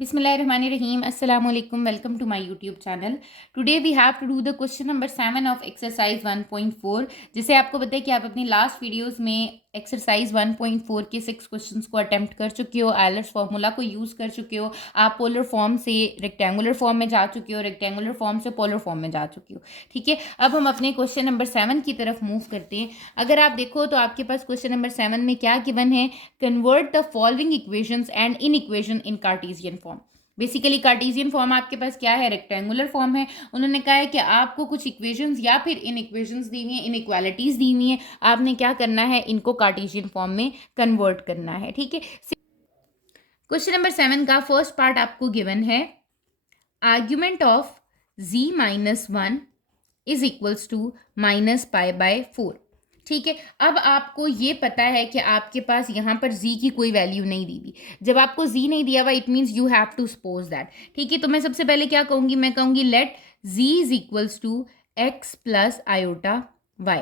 Bismillahirrahmanirrahim. Assalamu alaikum. Welcome to my YouTube channel. Today we have to do the question number 7 of exercise 1.4. जिसे आपको पता है कि आप अपनी लास्ट वीडियोस में एक्सरसाइज 1.4 के 6 क्वेश्चंस को अटेम्प्ट कर चुके हो, आयलर्स फार्मूला को यूज़ कर चुके हो, आप पोलर फॉर्म से रेक्टेंगुलर फॉर्म में जा चुके हो, रेक्टेंगुलर फॉर्म से पोलर फॉर्म में जा चुके हो। ठीक है, अब हम अपने क्वेश्चन नंबर 7 की तरफ मूव करते हैं। अगर आप देखो तो आपके पास क्वेश्चन नंबर 7 में क्या गिवन है, convert the following equations and in equation in Cartesian form. Basically Cartesian form आपके पास क्या है, रेक्टेंगुलर फॉर्म है। उन्होंने कहा है कि आपको कुछ इक्वेशंस या फिर इन इक्वेशंस दी हुई हैं, इन इक्वालिटीज दी हुई हैं, आपने क्या करना है, इनको कार्टेशियन फॉर्म में कन्वर्ट करना है। ठीक है, क्वेश्चन नंबर 7 का फर्स्ट पार्ट आपको गिवन है, argument of z-1 is equals to -π/4। ठीक है, अब आपको ये पता है कि आपके पास यहाँ पर z की कोई वैल्यू नहीं दी हुई। जब आपको z नहीं दिया हुआ, it means you have to suppose that. ठीक है, तो मैं सबसे पहले क्या कहूँगी, मैं कहूँगी let z is equals to x plus iota y।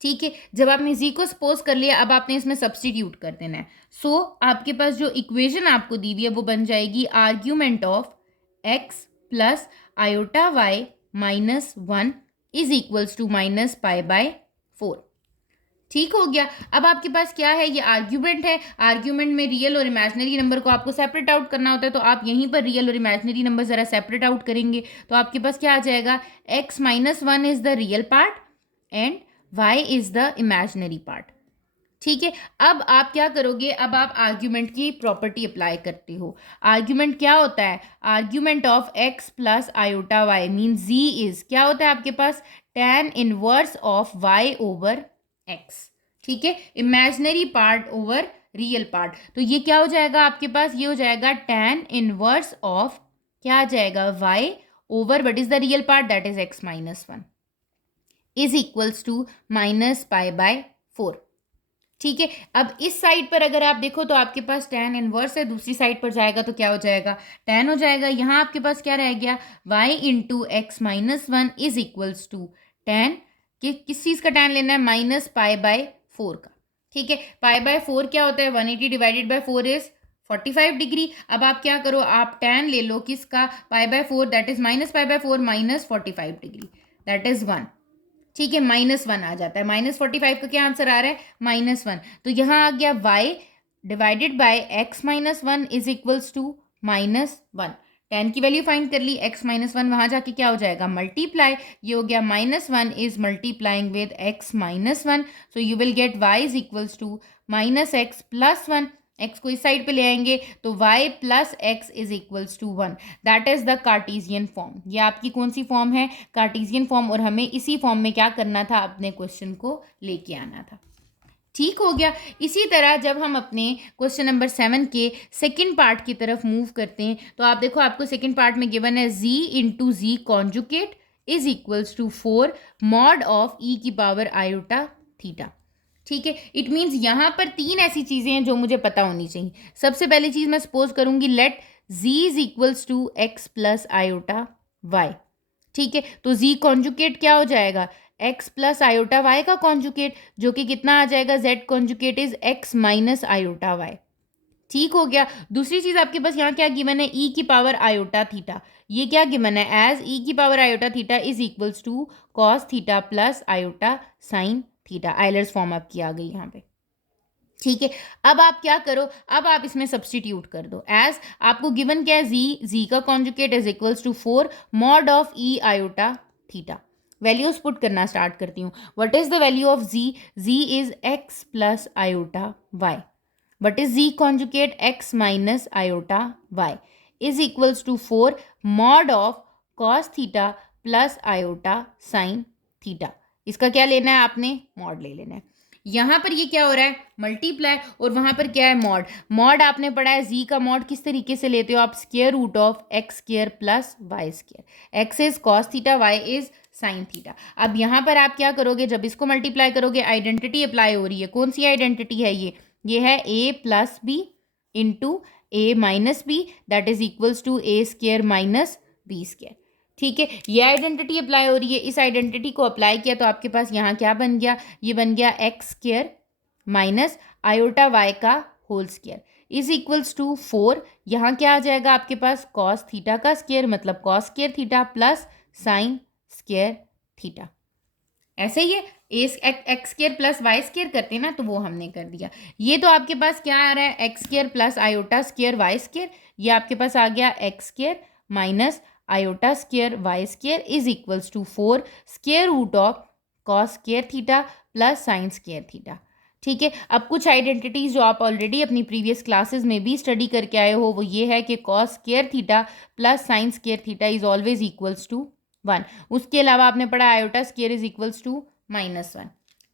ठीक है, जब आपने z को सपोज कर लिया, अब आपने इसमें सब्सटीट्यूट कर देना है। सो आपके पास जो इक्वेशन आपको दी हुई है वो बन जाएगी argument of x plus iota y -1 is equals to -π/4। ठीक हो गया। अब आपके पास क्या है, ये आर्ग्यूमेंट है। आर्ग्यूमेंट में रियल और इमेजिनरी नंबर को आपको सेपरेट आउट करना होता है, तो आप यहीं पर रियल और इमेजिनरी नंबर ज़रा सेपरेट आउट करेंगे तो आपके पास क्या आ जाएगा, x -1 is the real part and y is the imaginary part. ठीक है, अब आप क्या करोगे, अब आप आर्ग्यूमेंट की प्रॉपर्टी अप्लाई करते हो। आर्ग्यूमेंट क्या होता है, argument of x plus iota y mean z is क्या होता है आपके पास, tan inverse of y over x। ठीक है, imaginary part over real part, तो ये क्या हो जाएगा आपके पास, ये हो जाएगा tan इनवर्स ऑफ क्या आ जाएगा, y over what is the real part, that is x -1 is equals to -π/4। ठीक है, अब इस साइड पर अगर आप देखो तो आपके पास tan इनवर्स है, दूसरी साइड पर जाएगा तो क्या हो जाएगा, tan हो जाएगा। यहाँ आपके पास क्या रह गया, y into x -1 is equals to tan, किस चीज़ का tan लेना है, -π/4 का। ठीक है, π/4 क्या होता है, 180 डिवाइडेड बाई 4 इज 45 डिग्री। अब आप क्या करो, आप tan ले लो किसका, π/4, that is -π/4 -45 degree, that is 1। ठीक है, -1 आ जाता है, -45 का क्या आंसर आ रहा है, -1। तो यहाँ आ गया y divided by x -1 is equals to -1। tan की वैल्यू फाइंड कर ली, x -1 वहाँ जाके क्या हो जाएगा, मल्टीप्लाई, ये हो गया -1 is multiplying with x -1, so you will get y is equals to -x plus 1। x को इस साइड पे ले आएंगे तो y plus x is equals to 1, that is the Cartesian form. ये आपकी कौन सी फॉर्म है, कार्टेशियन फॉर्म, और हमें इसी फॉर्म में क्या करना था, अपने क्वेश्चन को लेके आना था। ठीक हो गया। इसी तरह जब हम अपने क्वेश्चन नंबर 7 के सेकंड पार्ट की तरफ मूव करते हैं तो आप देखो, आपको सेकंड पार्ट में गिवन है z into z conjugate is equals to 4 mod of e की पावर आयोटा थीटा। ठीक है, इट मीन्स यहाँ पर 3 ऐसी चीज़ें हैं जो मुझे पता होनी चाहिए। सबसे पहली चीज़ मैं सपोज करूँगी, let z is equals to x plus iota y। ठीक है, तो z कॉन्जुकेट क्या हो जाएगा, x प्लस आयोटा y का कॉन्जुकेट, जो कि कितना आ जाएगा, z conjugate is x minus iota y। ठीक हो गया। दूसरी चीज़ आपके पास यहाँ क्या गिवन है, e की पावर आयोटा थीटा, ये क्या गिवन है, एज e की power iota theta is equals to cos theta plus iota sine theta. Euler's form आपकी आ गई यहाँ पे। ठीक है, अब आप क्या करो, अब आप इसमें सब्सटीट्यूट कर दो, एज आपको गिवन क्या है, z का conjugate is equals to 4 mod of e iota theta. Values put करना स्टार्ट करती हूँ। What is the value of z, z is x plus iota y। What is z conjugate, x minus iota y is equals to 4 mod of cos theta plus iota sine theta. इसका क्या लेना है, आपने mod ले लेना है। यहाँ पर ये क्या हो रहा है, मल्टीप्लाई, और वहाँ पर क्या है, मॉड। मॉड आपने पढ़ा है, जी का मॉड किस तरीके से लेते हो आप, square root of X square plus Y square. X is cos theta, Y is sine theta. अब यहाँ पर आप क्या करोगे, जब इसको मल्टीप्लाई करोगे, आइडेंटिटी अप्लाई हो रही है। कौन सी आइडेंटिटी है ये है A plus B into A minus B, that is equals to A square minus B square. ठीक है, ये आइडेंटिटी अप्लाई हो रही है। इस आइडेंटिटी को अप्लाई किया तो आपके पास यहाँ क्या बन गया, ये बन गया X square minus iota Y का whole square is equals to 4। यहाँ क्या आ जाएगा आपके पास, कॉस थीटा का स्क्वायर मतलब cos square theta plus sine square theta. ऐसे ही है, x square plus Y square करते हैं ना, तो वो हमने कर दिया। ये तो आपके पास क्या आ रहा है, x square plus iota square Y square, ये आपके पास आ गया X square minus iota square Y square is equals to 4 square root of cos square theta plus sine square theta. ठीक है, अब कुछ आइडेंटिटीज जो आप ऑलरेडी अपनी प्रीवियस क्लासेस में भी स्टडी करके आए हो, वो ये है कि cos square theta plus sine square theta is always equals to 1। उसके अलावा आपने पढ़ा iota square is equals to -1।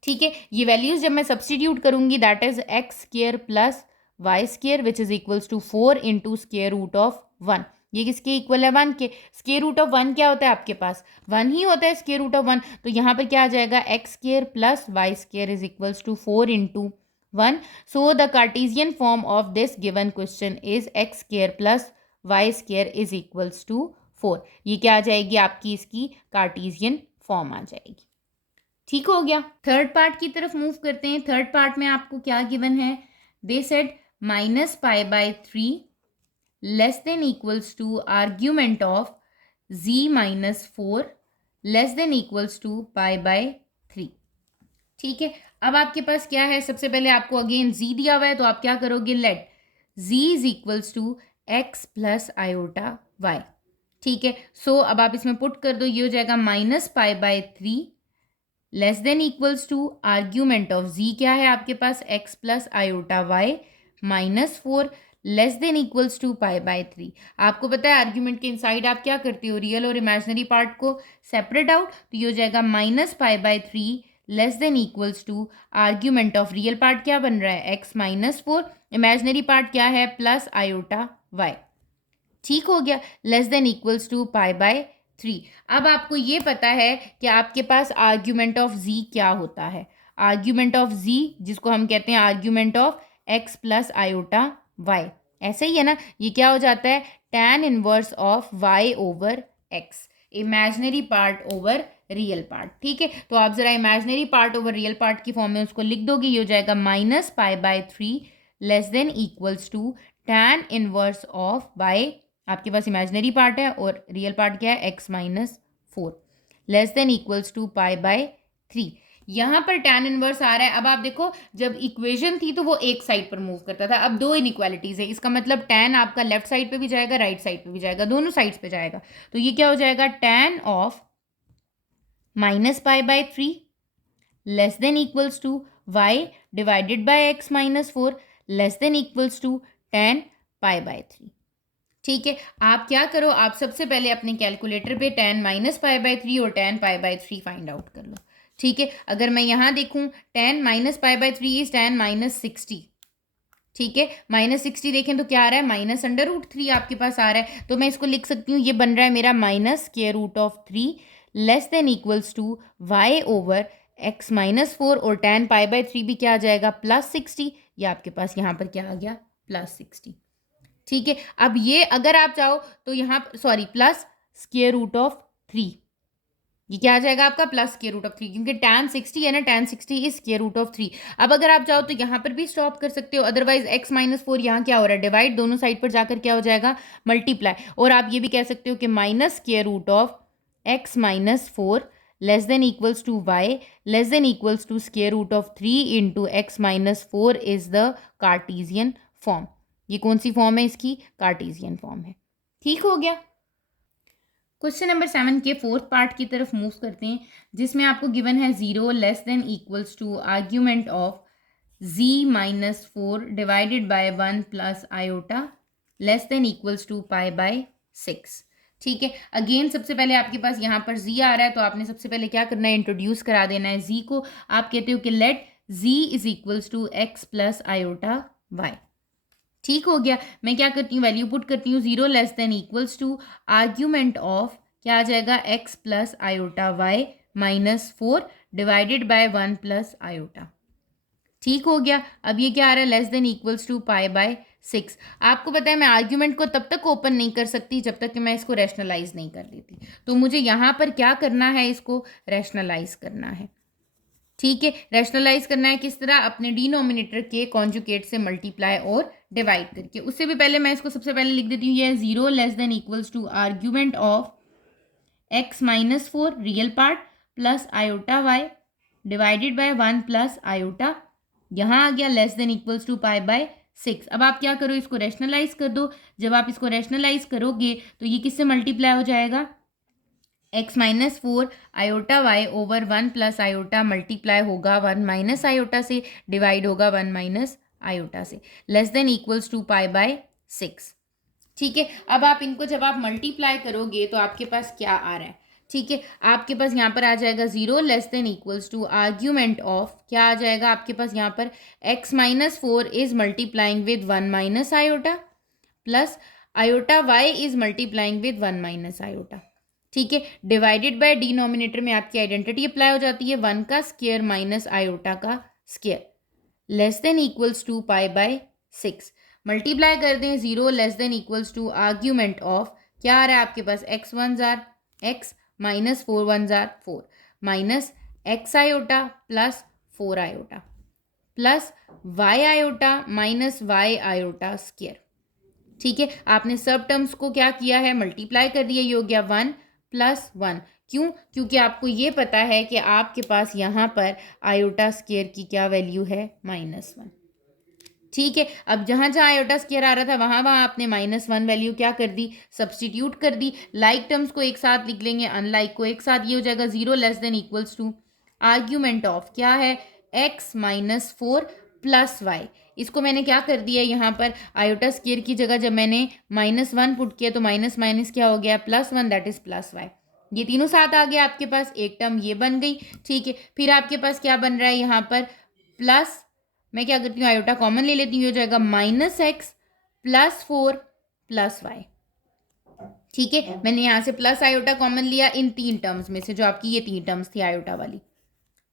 ठीक है, ये वैल्यूज जब मैं सब्सटीट्यूट करूंगी, that is x square plus Y square which is equals to 4 into square root of 1। ये किसके इक्वल है, 1 के। स्क्वायर रूट ऑफ 1 क्या होता है आपके पास, 1 ही होता है स्क्वायर रूट ऑफ 1। तो यहाँ पर क्या आ जाएगा, x square plus Y square is equals to 4 into 1। So the Cartesian form of this given question is x square plus Y square is equals to 4। ये क्या आ जाएगी आपकी, इसकी कार्टेशियन फॉर्म आ जाएगी। ठीक हो गया। थर्ड पार्ट की तरफ मूव करते हैं। थर्ड पार्ट में आपको क्या गिवन है, they said -π/3 less than equals to argument of z-4 less than equals to π/3। ठीक है, अब आपके पास क्या है, सबसे पहले आपको अगेन z दिया हुआ है, तो आप क्या करोगे, let z is equals to x plus iota y। ठीक है, सो अब आप इसमें पुट कर दो, ये हो जाएगा -π/3 less than equals to argument of z क्या है आपके पास, x plus iota y -4 less than equals to π/3। आपको पता है आर्ग्यूमेंट के इनसाइड आप क्या करते हो, रियल और इमेजिनरी पार्ट को सेपरेट आउट, तो ये हो जाएगा -π/3 less than equals to argument of real part क्या बन रहा है, x -4, इमेजिनरी पार्ट क्या है, प्लस आयोटा y। ठीक हो गया, लेस देन इक्वल्स टू π/3। अब आपको ये पता है कि आपके पास आर्ग्यूमेंट ऑफ z क्या होता है, आर्ग्यूमेंट ऑफ z जिसको हम कहते हैं argument of x plus iota y। ऐसे ही है ना, ये क्या हो जाता है, tan inverse of y over x, imaginary part over real part. ठीक है, तो आप जरा imaginary part over real part की फॉर्म में उसको लिख दोगे, ये हो जाएगा -π/3 less than equals to tan inverse of y, आपके पास इमेजिनरी पार्ट है और रियल पार्ट क्या है, x-4 less than equals to π/3। यहाँ पर tan इनवर्स आ रहा है। अब आप देखो, जब इक्वेशन थी तो वो एक साइड पर मूव करता था, अब दो इनइक्वालिटीज है, इसका मतलब tan आपका लेफ्ट साइड पे भी जाएगा, राइट साइड पे भी जाएगा, दोनों साइड्स पे जाएगा। तो ये क्या हो जाएगा, tan of -π/3 less than equals to y divided by x-4 less than equals to tan π/3। ठीक है, आप क्या करो, आप सबसे पहले अपने कैलकुलेटर पे tan -π/3 और tan π/3 फाइंड आउट कर लो। ठीक है, अगर मैं यहाँ देखूँ, tan -π/3 इज tan -60। ठीक है, -60 देखें तो क्या आ रहा है, -√3 आपके पास आ रहा है, तो मैं इसको लिख सकती हूँ, ये बन रहा है मेरा -√3 less than equals to y over x-4 और tan π/3 भी क्या आ जाएगा, +60। ये आपके पास यहाँ पर क्या आ गया, +60। ठीक है, अब ये अगर आप चाहो तो यहाँ sorry plus square root of 3, ये क्या आ जाएगा आपका, प्लस स्क्वायर रूट ऑफ 3, क्योंकि tan 60 है ना, tan 60 is square root of 3। अब अगर आप चाहो तो यहाँ पर भी स्टॉप कर सकते हो, अदरवाइज x-4 यहाँ क्या हो रहा है, डिवाइड, दोनों साइड पर जाकर क्या हो जाएगा, मल्टीप्लाई। और आप ये भी कह सकते हो कि minus square root of x-4 less than equals to y less than equals to square root of 3 into x-4 is the Cartesian form. ये कौन सी फॉर्म है इसकी, कार्टेशियन फॉर्म है। ठीक हो गया। क्वेश्चन नंबर 7 के फोर्थ पार्ट की तरफ मूव करते हैं, जिसमें आपको गिवन है 0 less than equals to argument of z-4 divided by 1 plus iota less than equals to π/6। ठीक है, अगेन सबसे पहले आपके पास यहाँ पर z आ रहा है, तो आपने सबसे पहले क्या करना है, इंट्रोड्यूस करा देना है z को। आप कहते हो कि let z is equals to x plus iota y। ठीक हो गया, मैं क्या करती हूँ, वैल्यू पुट करती हूँ, 0 less than equals to argument of क्या आ जाएगा, x plus iota y -4 divided by 1 plus iota. ठीक हो गया, अब ये क्या आ रहा है, लेस देन इक्वल्स टू π/6। आपको पता है मैं आर्ग्यूमेंट को तब तक ओपन नहीं कर सकती जब तक कि मैं इसको रैशनलाइज नहीं कर लेती, तो मुझे यहाँ पर क्या करना है, इसको रैशनलाइज करना है। ठीक है, रैशनलाइज करना है किस तरह, अपने डिनोमिनेटर के कॉन्जुगेट से मल्टीप्लाई और डिवाइड करके। उससे भी पहले मैं इसको सबसे पहले लिख देती हूँ, ये है 0 less than equals to argument of x minus 4 real part plus iota y divided by 1 plus iota, यहाँ आ गया less than equals to pi by 6। अब आप क्या करो, इसको रैशनलाइज कर दो। जब आप इसको रैशनलाइज करोगे तो ये किससे मल्टीप्लाई हो जाएगा, x minus 4 iota y over 1 plus iota multiply होगा 1 माइनस आयोटा से, डिवाइड होगा 1 माइनस आयोटा से, less than equals to pi by 6। ठीक है, अब आप इनको जब आप मल्टीप्लाई करोगे तो आपके पास क्या आ रहा है, ठीक है, आपके पास यहाँ पर आ जाएगा 0 less than equals to argument of, क्या आ जाएगा आपके पास यहाँ पर, x minus 4 is multiplying with 1 minus iota plus iota y is multiplying with 1 minus iota. ठीक है, डिवाइडेड बाय डिनोमिनेटर में आपकी आइडेंटिटी अप्लाई हो जाती है, 1 का स्क्वायर माइनस आयोटा का square, less than equals to pi by 6। Multiply कर दें 0 less than equals to argument of, क्या आ रहा है आपके पास, x 1 जार x माइनस 4 1 जार 4 minus x iota plus 4 iota plus y iota minus y iota square. ठीक है, आपने सब टर्म्स को क्या किया है, मल्टीप्लाई कर दिया, ये हो गया 1 प्लस 1। क्यों, क्योंकि आपको ये पता है कि आपके पास यहाँ पर आयोटा स्क्वायर की क्या वैल्यू है, -1। ठीक है, अब जहाँ जहाँ आयोटा स्क्वायर आ रहा था वहाँ वहाँ आपने -1 वैल्यू क्या कर दी, सब्सटीट्यूट कर दी। लाइक टर्म्स को एक साथ लिख लेंगे, अनलाइक को एक साथ, ये हो जाएगा 0 less than equals to argument of, क्या है, x माइनस 4 प्लस वाई। इसको मैंने क्या कर दिया यहाँ पर, आयोटा स्क्वायर की जगह जब मैंने -1 पुट किया तो माइनस माइनस क्या हो गया, +1, दैट इज प्लस वाई। ये तीनों साथ आ गया आपके पास, एक टर्म ये बन गई। ठीक है, फिर आपके पास क्या बन रहा है यहाँ पर, प्लस, मैं क्या करती हूँ, आयोटा कॉमन ले लेती हूँ, हो जाएगा -x प्लस 4 प्लस वाई। ठीक है, मैंने यहाँ से प्लस आयोटा कॉमन लिया इन 3 टर्म्स में से, जो आपकी ये 3 टर्म्स थी आयोटा वाली।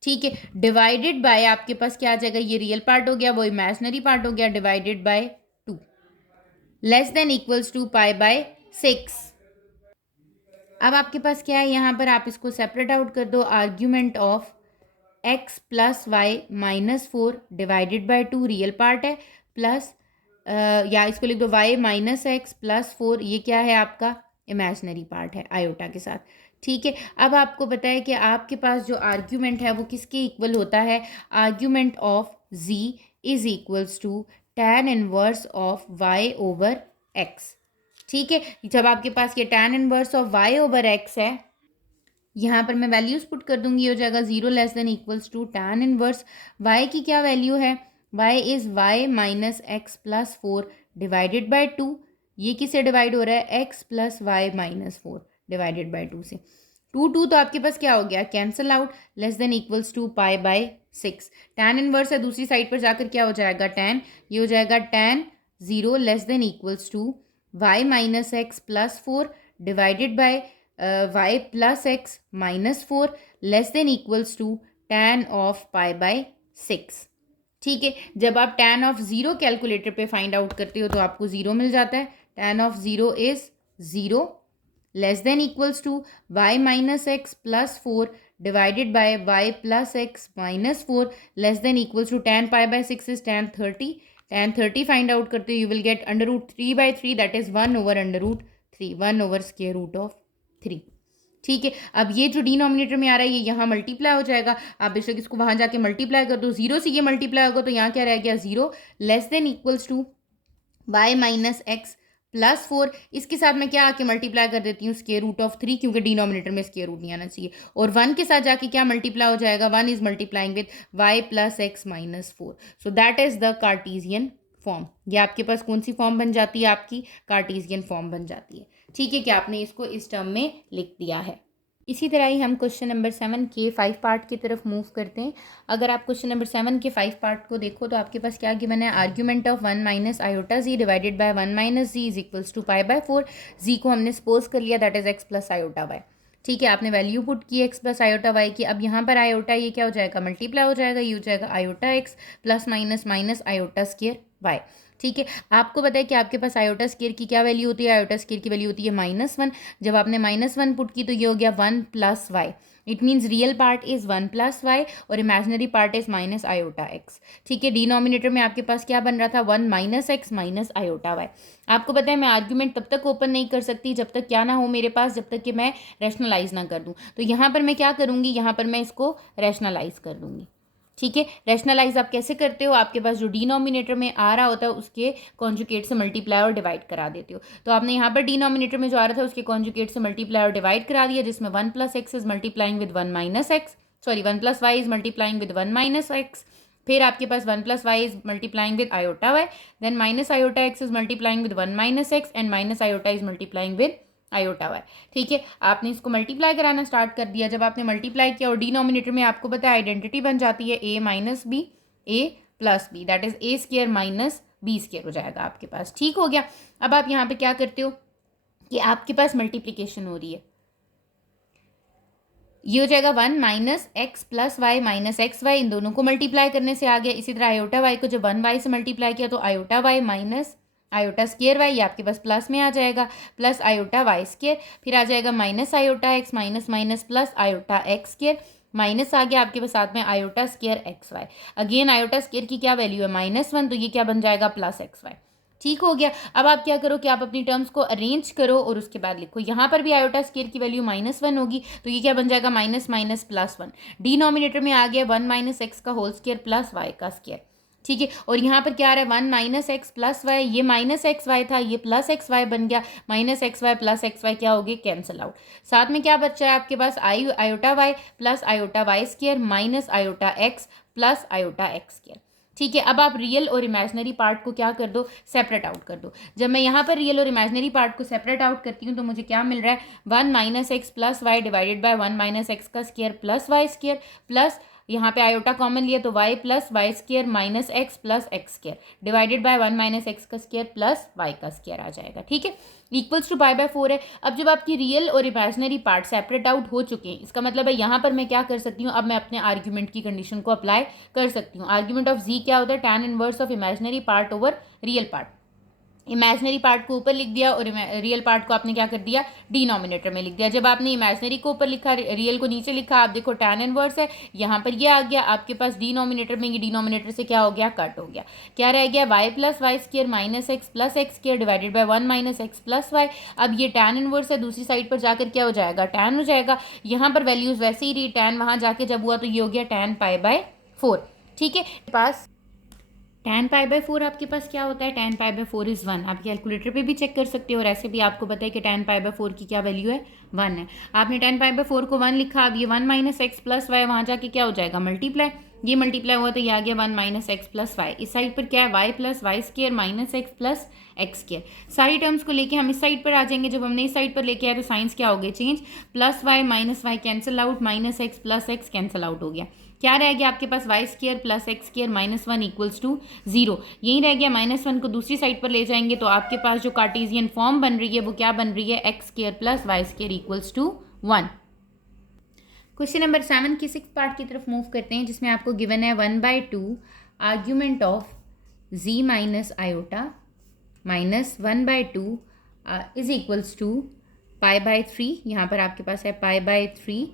ठीक है, डिवाइडेड बाय आपके पास क्या आ जाएगा, ये रियल पार्ट हो गया, वो इमेजिनरी पार्ट हो गया, divided by 2 less than equals to pi by 6। अब आपके पास क्या है, यहाँ पर आप इसको सेपरेट आउट कर दो, argument of x plus Y minus 4 divided by 2 real part है, प्लस या इसको लिख दो y माइनस एक्स प्लस 4, ये क्या है आपका, इमेजिनरी पार्ट है आयोटा के साथ। ठीक है, अब आपको पता है कि आपके पास जो आर्ग्यूमेंट है वो किसके इक्वल होता है, argument of z is equals to tan inverse of y over x। ठीक है, जब आपके पास ये tan inverse of y over x है, यहाँ पर मैं वैल्यूज पुट कर दूंगी, हो जाएगा 0 less than equals to tan inverse y की क्या वैल्यू है, y is y minus x plus 4 divided by 2, ये किससे डिवाइड हो रहा है, x plus Y minus 4 divided by 2 से, 2 तो आपके पास क्या हो गया, cancel out, less than equals to pi by 6। tan inverse है, दूसरी साइड पर जाकर क्या हो जाएगा, tan, ये हो जाएगा tan 0 less than equals to y minus x plus 4 divided by y plus x minus 4 less than equals to tan of pi by 6। ठीक है, जब आप tan ऑफ 0 कैलकुलेटर पे फाइंड आउट करते हो तो आपको 0 मिल जाता है, tan of 0 is 0 less than equals to y minus x plus 4 divided by y plus x minus 4 less than equals to tan pi by 6 is tan 30, tan 30 find out करते हो, you will get under root 3/3, that is 1 over under root 3, 1 over square root of 3। ठीक है, अब ये जो denominator में आ रहा है ये यहाँ मल्टीप्लाई हो जाएगा, आप बेशक इसको वहाँ जाके मल्टीप्लाई कर दो, 0 से ये मल्टीप्लाई होगा तो यहाँ क्या रह गया, 0 less than equals to y minus x plus 4, इसके साथ मैं क्या आके मल्टीप्लाई कर देती हूँ, स्क्वायर रूट ऑफ 3, क्योंकि डिनोमिनेटर में स्क्वायर रूट नहीं आना चाहिए, और 1 के साथ जाके क्या मल्टीप्लाई हो जाएगा, 1 is multiplying with y plus x minus 4, so that is the Cartesian form. ये आपके पास कौन सी फॉर्म बन जाती है, आपकी कार्टेशियन फॉर्म बन जाती है। ठीक है, कि आपने इसको इस टर्म में लिख दिया है। इसी तरह ही हम क्वेश्चन नंबर 7 के 5 पार्ट की तरफ मूव करते हैं। अगर आप क्वेश्चन नंबर 7 के 5 पार्ट को देखो तो आपके पास क्या गिवन है, argument of 1 minus iota z divided by 1 minus z is equals to pi by 4। Z को हमने सपोज कर लिया that is x plus iota y. ठीक है, आपने वैल्यू पुट की एक्स प्लस आयोटा वाई की। अब यहाँ पर आयोटा ये क्या हो जाएगा, मल्टीप्लाई हो जाएगा, ये हो जाएगा iota x plus minus minus iota square y. ठीक है, आपको पता है कि आपके पास आयोटा स्क्वायर की क्या वैल्यू होती है, आयोटा स्क्वायर की वैल्यू होती है -1। जब आपने -1 पुट की तो ये हो गया 1 plus Y. It means real part is 1 plus Y और imaginary part is minus iota X. ठीक है, डिनोमिनेटर में आपके पास क्या बन रहा था, 1 minus x minus iota y. आपको पता है मैं आर्ग्यूमेंट तब तक ओपन नहीं कर सकती जब तक क्या ना हो मेरे पास, जब तक कि मैं रैशनलाइज ना कर दूँ। तो यहाँ पर मैं क्या करूँगी, यहाँ पर मैं इसको रैशनलाइज कर दूँगी। ठीक है, रैशनलाइज आप कैसे करते हो, आपके पास जो डिनोमिनेटर में आ रहा होता है उसके कॉन्जुगेट से मल्टीप्लाई और डिवाइड करा देते हो। तो आपने यहाँ पर डिनोमिनेटर में जो आ रहा था उसके कॉन्जुगेट से मल्टीप्लाई और डिवाइड करा दिया, जिसमें 1 plus x is multiplying with 1 minus x, sorry 1 plus y is multiplying with 1 minus x. फिर आपके पास 1 plus y is multiplying with iota y, then minus iota x is multiplying with 1 minus x and minus iota is multiplying with iota y. ठीक है, आपने इसको multiply कराना start कर दिया। जब आपने मल्टीप्लाई किया और डिनोमिनेटर में आपको पता है आइडेंटिटी बन जाती है A minus B A plus B, that is A square minus B square हो जाएगा आपके पास। ठीक हो गया। अब आप यहाँ पे क्या करते हो कि आपके पास मल्टीप्लीकेशन हो रही है, ये हो जाएगा 1 minus x plus Y minus x Y, इन दोनों को मल्टीप्लाई करने से आ गया। इसी तरह आयोटा वाई को जब 1 वाई से मल्टीप्लाई किया तो iota y minus iota square y, ये आपके पास प्लस में आ जाएगा, प्लस आयोटा वाई स्क्वायर, फिर आ जाएगा minus iota X minus minus plus iota X square, minus आ गया आपके पास साथ में iota square X Y. Again iota square की क्या वैल्यू है, -1, तो ये क्या बन जाएगा, प्लस एक्स वाई। ठीक हो गया। अब आप क्या करो कि आप अपनी टर्म्स को अरेंज करो और उसके बाद लिखो। यहाँ पर भी आयोटा स्क्वायर की वैल्यू -1 होगी, तो ये क्या बन जाएगा, माइनस माइनस प्लस 1। डिनोमिनेटर में आ गया 1 माइनस एक्स का होल स्क्वायर प्लस वाई का स्क्वायर। ठीक है, और यहाँ पर क्या आ रहा है, 1 माइनस एक्स प्लस वाई, ये माइनस एक्स वाई था, ये प्लस एक्स वाई बन गया, minus x y plus x y क्या हो गया, कैंसिल आउट। साथ में क्या बचा है आपके पास, iota Y plus iota Y square minus iota x plus iota X square. ठीक है, अब आप रियल और इमेजनरी पार्ट को क्या कर दो, सेपरेट आउट कर दो। जब मैं यहाँ पर रियल और इमेजनरी पार्ट को सेपरेट आउट करती हूँ तो मुझे क्या मिल रहा है, 1 minus x plus y divided by 1 minus x का square plus Y square, plus यहाँ पे आयोटा कॉमन लिया तो y plus Y square minus x plus x square divided by 1 minus x का स्क्वायर प्लस वाई का square आ जाएगा। ठीक है, इक्वल्स टू π/4 है। अब जब आपकी रियल और इमेजनरी पार्ट सेपरेट आउट हो चुके हैं, इसका मतलब है यहाँ पर मैं क्या कर सकती हूँ, अब मैं अपने आर्ग्यूमेंट की कंडीशन को अप्लाई कर सकती हूँ। आर्ग्यूमेंट ऑफ जी क्या होता है, tan inverse of imaginary part over real part. Imaginary part को ऊपर लिख दिया और रियल पार्ट को आपने क्या कर दिया, डिनोमिनेटर में लिख दिया। जब आपने इमेजनरी को ऊपर लिखा, रियल को नीचे लिखा, आप देखो tan इनवर्स है, यहाँ पर ये आ गया आपके पास डिनोमिनेटर में, ये डिनोमिनेटर से क्या हो गया, कट हो गया। क्या रह गया, y plus Y square minus x plus x square divided by 1 minus x plus y. अब ये tan इनवर्स है, दूसरी साइड पर जाकर क्या हो जाएगा, tan हो जाएगा। यहाँ पर वैल्यूज वैसे ही रही, tan वहाँ जाके जब हुआ तो ये हो गया tan π/4। ठीक है, पास tan π/4 आपके पास क्या होता है, tan π/4 इज़ 1। आप कैलकुलेटर पे भी चेक कर सकते हो और ऐसे भी आपको पता है कि tan π/4 की क्या वैल्यू है, 1 है। आपने tan π/4 को 1 लिखा, अब ये 1 माइनस एक्स प्लस वाई वहाँ जाके क्या हो जाएगा, मल्टीप्लाई, ये मल्टीप्लाई हुआ तो ये आ गया 1 माइनस एक्स प्लस वाई। इस साइड पर क्या है, y plus Y square minus x plus x square. सारी टर्म्स को लेके हम इस साइड पर आ जाएंगे, जब हमने इस साइड पर लेके आए तो साइंस क्या हो गया, change, plus Y minus y cancel out, minus x plus x cancel out हो गया। क्या रह गया आपके पास, y square plus x square minus 1 equals to 0। यही रह गया, -1 को दूसरी साइड पर ले जाएंगे तो आपके पास जो कार्टेशियन फॉर्म बन रही है वो क्या बन रही है, x square plus Y square equals to 1। Question number 7 की 6th पार्ट की तरफ मूव करते हैं, जिसमें आपको गिवन है 1/2 argument of z minus iota minus 1/2 is equals to π/3। यहाँ पर आपके पास है π/3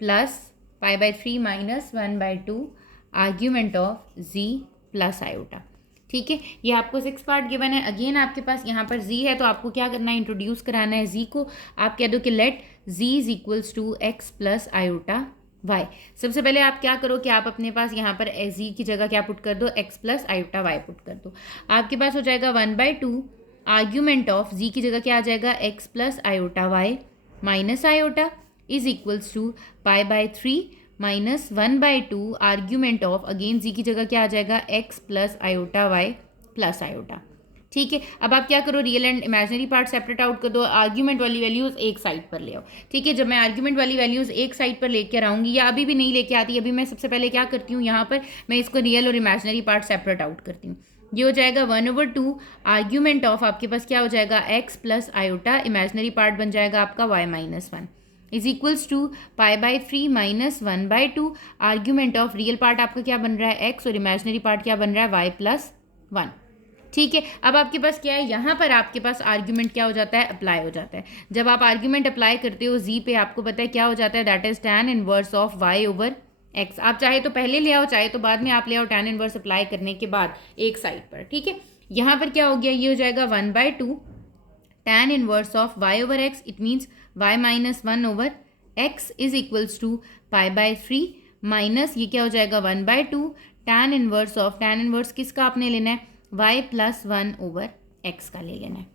plus π/3 minus 1/2 argument of z plus iota. ठीक है, ये आपको 6th पार्ट गिवन है। अगेन आपके पास यहाँ पर z है तो आपको क्या करना है, इंट्रोड्यूस कराना है z को। आप कह दो कि let z is equals to x plus iota y। सबसे पहले आप क्या करो कि आप अपने पास यहाँ पर z की जगह क्या पुट कर दो, x plus iota y put कर दो। आपके पास हो जाएगा 1/2 आर्ग्यूमेंट ऑफ z की जगह क्या आ जाएगा, x plus iota y minus iota is equals to π/3 minus 1/2 argument of, again z की जगह क्या आ जाएगा, x plus iota Y plus iota. ठीक है, अब आप क्या करो, real and imaginary part separate out कर दो, आर्ग्यूमेंट वाली वैल्यूज एक साइड पर ले आओ। ठीक है, जब मैं आर्ग्यूमेंट वाली वैल्यूज एक साइड पर लेकर आऊँगी, या अभी भी नहीं लेके आती, अभी मैं सबसे पहले क्या करती हूँ, यहाँ पर मैं इसको रियल और इमेजनरी पार्ट सेपरेट आउट करती हूँ। ये हो जाएगा 1/2 आर्ग्यूमेंट ऑफ, आपके पास क्या हो जाएगा, x plus iota, imaginary part बन जाएगा आपका y minus 1 is equals to π/3 minus 1/2 argument of, real part आपका क्या बन रहा है x और इमेजनरी पार्ट क्या बन रहा है y प्लस 1। ठीक है, अब आपके पास क्या है, यहाँ पर आपके पास आर्ग्यूमेंट क्या हो जाता है, अप्लाई हो जाता है। जब आप आर्ग्यूमेंट अप्लाई करते हो जी पे, आपको पता है क्या हो जाता है, that is tan inverse of y over x. आप चाहे तो पहले ले आओ, चाहे तो बाद में आप ले आओ tan इनवर्स अप्लाई करने के बाद एक साइड पर। ठीक है, यहाँ पर क्या हो गया, ये हो जाएगा 1/2 tan inverse of y over x, it means y minus 1 over x is equals to π/3 minus ये क्या हो जाएगा 1/2 tan inverse of, tan inverse किसका आपने लेना है, y प्लस 1 ओवर x का ले लेना है।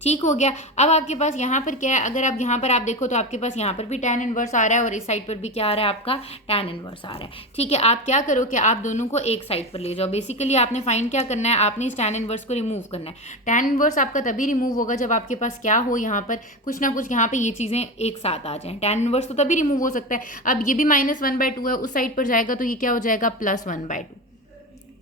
ठीक हो गया। अब आपके पास यहाँ पर क्या है, अगर आप यहाँ पर आप देखो तो आपके पास यहाँ पर भी tan इनवर्स आ रहा है और इस साइड पर भी क्या आ रहा है, आपका tan इनवर्स आ रहा है। ठीक है, आप क्या करो कि आप दोनों को एक साइड पर ले जाओ। बेसिकली आपने फाइंड क्या करना है, आपने इस tan इनवर्स को रिमूव करना है। tan इनवर्स आपका तभी रिमूव होगा जब आपके पास क्या हो, यहाँ पर कुछ ना कुछ यहाँ पे ये चीज़ें एक साथ आ जाएं। tan इनवर्स तो तभी रिमूव हो सकता है। अब ये भी -1/2 है, उस साइड पर जाएगा तो ये क्या हो जाएगा, +1/2।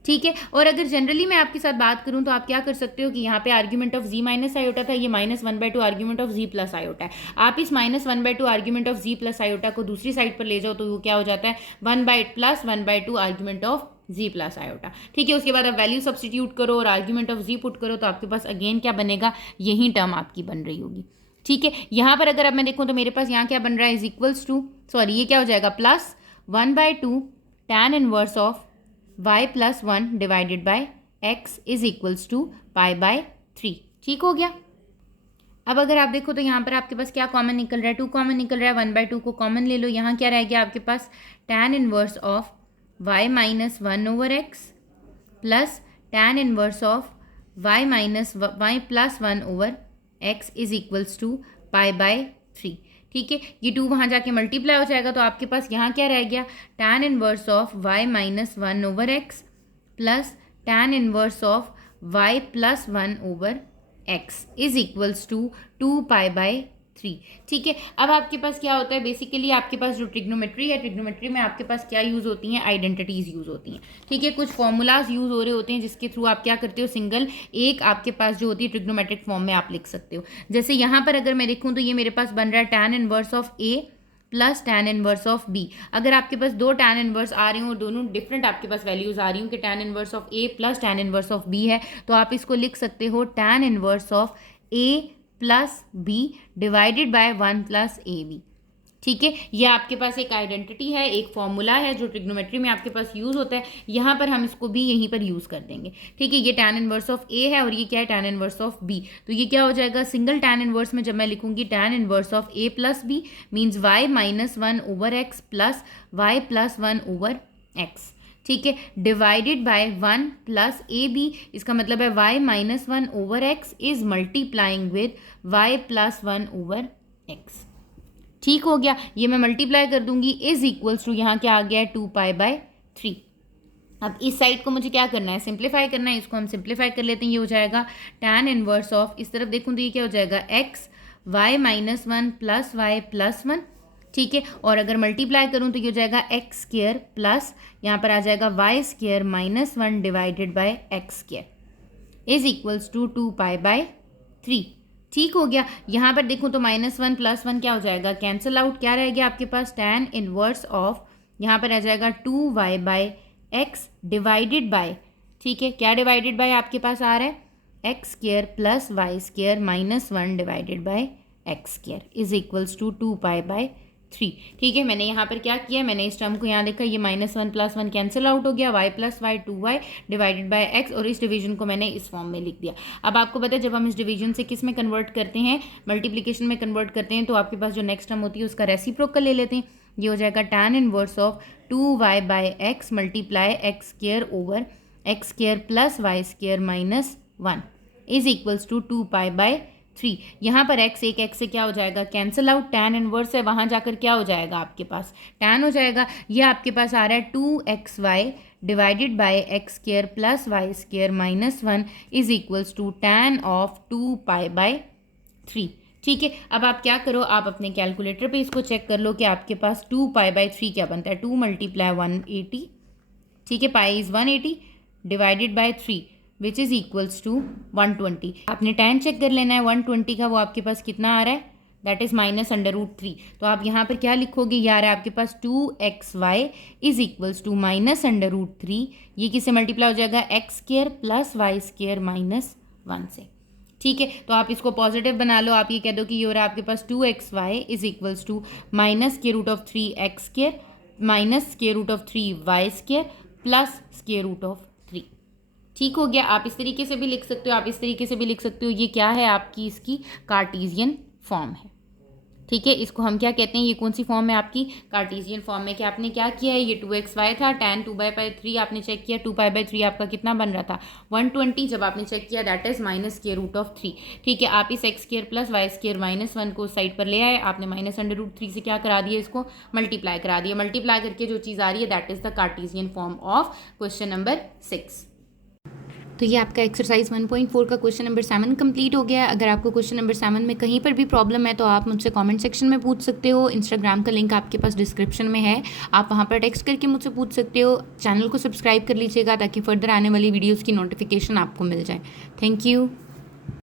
ठीक है, और अगर जनरली मैं आपके साथ बात करूं तो आप क्या कर सकते हो कि यहाँ पे argument of z minus iota था, ये -1/2 argument of z plus iota है। आप इस -1/2 argument of z plus iota को दूसरी साइड पर ले जाओ तो वो क्या हो जाता है, 1/2 argument of z plus iota. ठीक है, उसके बाद आप वैल्यू सब्सटीट्यूट करो और आर्ग्यूमेंट ऑफ जी पुट करो तो आपके पास अगेन क्या बनेगा, यही टर्म आपकी बन रही होगी। ठीक है, यहाँ पर अगर अब मैं देखूँ तो मेरे पास यहाँ क्या बन रहा है, इज इक्वल्स टू, सॉरी ये क्या हो जाएगा, +1/2 tan inverse of y plus 1 divided by x is equals to π/3। ठीक हो गया। अब अगर आप देखो तो यहाँ पर आपके पास क्या कॉमन निकल रहा है, 2 कॉमन निकल रहा है, 1/2 को कॉमन ले लो। यहाँ क्या रह गया आपके पास, tan inverse of y minus 1 over x plus tan inverse of y plus 1 over x is equals to π/3। ठीक है, ये 2 वहाँ जाके मल्टीप्लाई हो जाएगा तो आपके पास यहाँ क्या रह गया, tan inverse of y minus 1 over x plus tan inverse of y plus 1 over x is equals to 2π/3। ठीक है, अब आपके पास क्या होता है, बेसिकली आपके पास जो ट्रिग्नोमेट्री है, ट्रिग्नोमेट्री में आपके पास क्या यूज़ होती हैं, आइडेंटिटीज़ यूज़ होती हैं। ठीक है, कुछ फॉर्मूलाज यूज़ हो रहे होते हैं जिसके थ्रू आप क्या करते हो, सिंगल एक आपके पास जो होती है ट्रिग्नोमेट्रिक फॉर्म में आप लिख सकते हो। जैसे यहाँ पर अगर मैं देखूँ तो ये मेरे पास बन रहा है tan inverse of a plus tan inverse of b। अगर आपके पास 2 tan इनवर्स आ रहे हो और दोनों डिफरेंट आपके पास वैल्यूज़ आ रही हूँ कि tan inverse of a plus tan inverse of b है, तो आप इसको लिख सकते हो tan inverse of a plus b divided by 1 plus a b. ठीक है, ये आपके पास एक आइडेंटिटी है, एक फॉर्मूला है जो ट्रिग्नोमेट्री में आपके पास यूज़ होता है। यहाँ पर हम इसको भी यहीं पर यूज़ कर देंगे। ठीक है, ये tan इनवर्स ऑफ ए है और ये क्या है, tan इनवर्स ऑफ बी। तो ये क्या हो जाएगा, सिंगल tan इनवर्स में जब मैं लिखूंगी tan inverse of a plus b means y minus 1 over x plus y plus 1 over x. ठीक है, divided by 1 plus a b, इसका मतलब है y minus 1 over x is multiplying with y plus 1 over x. ठीक हो गया, ये मैं मल्टीप्लाई कर दूंगी, इज इक्वल्स टू यहाँ क्या आ गया है, 2π/3। अब इस साइड को मुझे क्या करना है, सिंप्लीफाई करना है। इसको हम सिंप्लीफाई कर लेते हैं, ये हो जाएगा tan इनवर्स ऑफ, इस तरफ देखूँ तो ये क्या हो जाएगा, x y minus 1 plus y plus 1। ठीक है, और अगर मल्टीप्लाई करूँ तो ये हो जाएगा एक्स स्क्वायर प्लस यहाँ पर आ जाएगा y square minus 1 divided by x square is equals to 2π/3। ठीक हो गया। यहाँ पर देखूँ तो -1 + 1 क्या हो जाएगा, कैंसिल आउट। क्या रह गया आपके पास, tan इनवर्स ऑफ, यहाँ पर आ जाएगा 2y/x डिवाइडेड बाय, ठीक है, क्या डिवाइडेड बाय आपके पास आ रहा है, x square plus Y square minus 1 divided by x square is equals to 2π/3। ठीक है, मैंने यहाँ पर क्या किया, मैंने इस टर्म को यहाँ देखा, ये -1 + 1 कैंसिल आउट हो गया, y + y 2y divided by x, और इस डिवीजन को मैंने इस फॉर्म में लिख दिया। अब आपको पता है जब हम इस डिवीजन से किस में कन्वर्ट करते हैं, मल्टीप्लिकेशन में कन्वर्ट करते हैं, तो आपके पास जो नेक्स्ट टर्म होती है उसका रेसिप्रोकल ले लेते हैं। ये हो जाएगा tan inverse of 2y/x multiply x square over x square plus Y square minus 1 is equals to 2π/3। यहाँ पर x एक x से क्या हो जाएगा, कैंसिल आउट, tan इनवर्स है, वहाँ जाकर क्या हो जाएगा आपके पास, tan हो जाएगा। ये आपके पास आ रहा है 2xy divided by x square plus Y square minus 1 is equals to tan of 2π/3। ठीक है, अब आप क्या करो, आप अपने कैलकुलेटर पे इसको चेक कर लो कि आपके पास 2π/3 क्या बनता है, 2 × 180, ठीक है, pi is 180 divided by 3 which is equals to 120। आपने tan चेक कर लेना है 120 का, वो आपके पास कितना आ रहा है, दैट इज़ -√3। तो आप यहाँ पर क्या लिखोगे यार, आपके पास 2xy इज इक्वल्स टू -√3, ये किससे मल्टीप्लाई हो जाएगा, x² + y² -1 से। ठीक है, तो आप इसको पॉजिटिव बना लो, आप ये कह दो कि ये हो रहा है आपके पास 2xy is equals to -√3x² -√3y² +√3। ठीक हो गया। आप इस तरीके से भी लिख सकते हो, आप इस तरीके से भी लिख सकते हो। ये क्या है आपकी, इसकी कार्टेशियन फॉर्म है। ठीक है, इसको हम क्या कहते हैं, ये कौन सी फॉर्म है आपकी, कार्टेशियन फॉर्म है। कि आपने क्या किया है, ये 2xy था, tan 2/3 आपने चेक किया, 2π/3 आपका कितना बन रहा था, 120। जब आपने चेक किया दैट इज -√3। ठीक है, आप इस x² + y² -1 को साइड पर ले आए, आपने -√3 से क्या करा दिया, इसको मल्टीप्लाई करा दिया। मल्टीप्लाई करके जो चीज़ आ रही है that is the Cartesian form of question number 6। तो ये आपका एक्सरसाइज 1.4 का क्वेश्चन नंबर 7 कंप्लीट हो गया। अगर आपको क्वेश्चन नंबर 7 में कहीं पर भी प्रॉब्लम है तो आप मुझसे कमेंट सेक्शन में पूछ सकते हो। इंस्टाग्राम का लिंक आपके पास डिस्क्रिप्शन में है, आप वहाँ पर टेक्स्ट करके मुझसे पूछ सकते हो। चैनल को सब्सक्राइब कर लीजिएगा ताकि फर्दर आने वाली वीडियोज़ की नोटिफिकेशन आपको मिल जाए। Thank you.